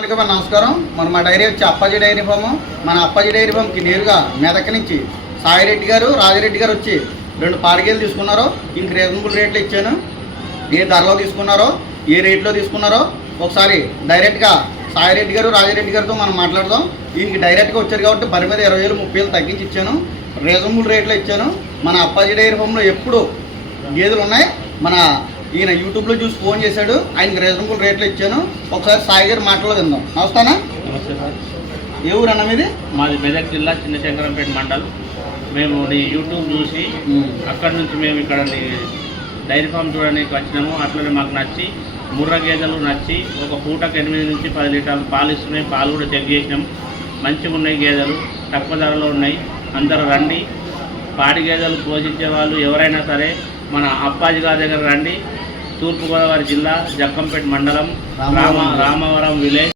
నమస్కారం. మా డైరీ వచ్చి అప్పాజీ డైరీ ఫామ్. మన అప్పాజీ డైరీ ఫామ్కి నేరుగా మెదక్ నుంచి సాయిరెడ్డి గారు, రాజిరెడ్డి గారు వచ్చి 2 పాడిగేలు తీసుకున్నారు. ఇంక రీజనబుల్ రేట్లు ఇచ్చాను. ఏ ధరలో తీసుకున్నారో, ఏ రేట్లో తీసుకున్నారో ఒకసారి డైరెక్ట్గా సాయిరెడ్డి గారు, రాజిరెడ్డి గారితో మనం మాట్లాడదాం. ఈయనకి డైరెక్ట్గా వచ్చారు కాబట్టి బరి మీద 20,000, 30,000 తగ్గించి ఇచ్చాను. రీజనబుల్ రేట్లో ఇచ్చాను. మన అప్పాజీ డైరీ ఫామ్లో ఎప్పుడు గేదెలు ఉన్నాయి. మన ఈయన యూట్యూబ్లో చూసి ఫోన్ చేశాడు. ఆయనకి రీజనబుల్ రేట్లో ఇచ్చాను. ఒకసారి సాయి గారు మాటలో విందాం. నమస్తేనా? నమస్తే సార్. ఏ ఊరు అన్న మీది? మాది మెదక్ జిల్లా చిన్నశంకరంపేట మండల్. మేము నీ యూట్యూబ్ చూసి అక్కడి నుంచి మేము ఇక్కడ డైరీ ఫామ్ చూడడానికి వచ్చినాము. అట్లనే మాకు నచ్చి ముర్ర గేదెలు నచ్చి ఒక పూటకు 8 నుంచి 10 లీటర్లు పాలు ఇస్తున్నాయి. పాలు కూడా చెక్ చేసినాం. మంచిగా ఉన్నాయి గేదెలు, తక్కువ ధరలో ఉన్నాయి. అందరూ రండి. పాడి గేదెలు పోషించే వాళ్ళు ఎవరైనా సరే మన అప్పాజీ గారి దగ్గర రండి. తూర్పుగోదావరి జిల్లా జక్కంపేట మండలం రామవరం విలేజ్.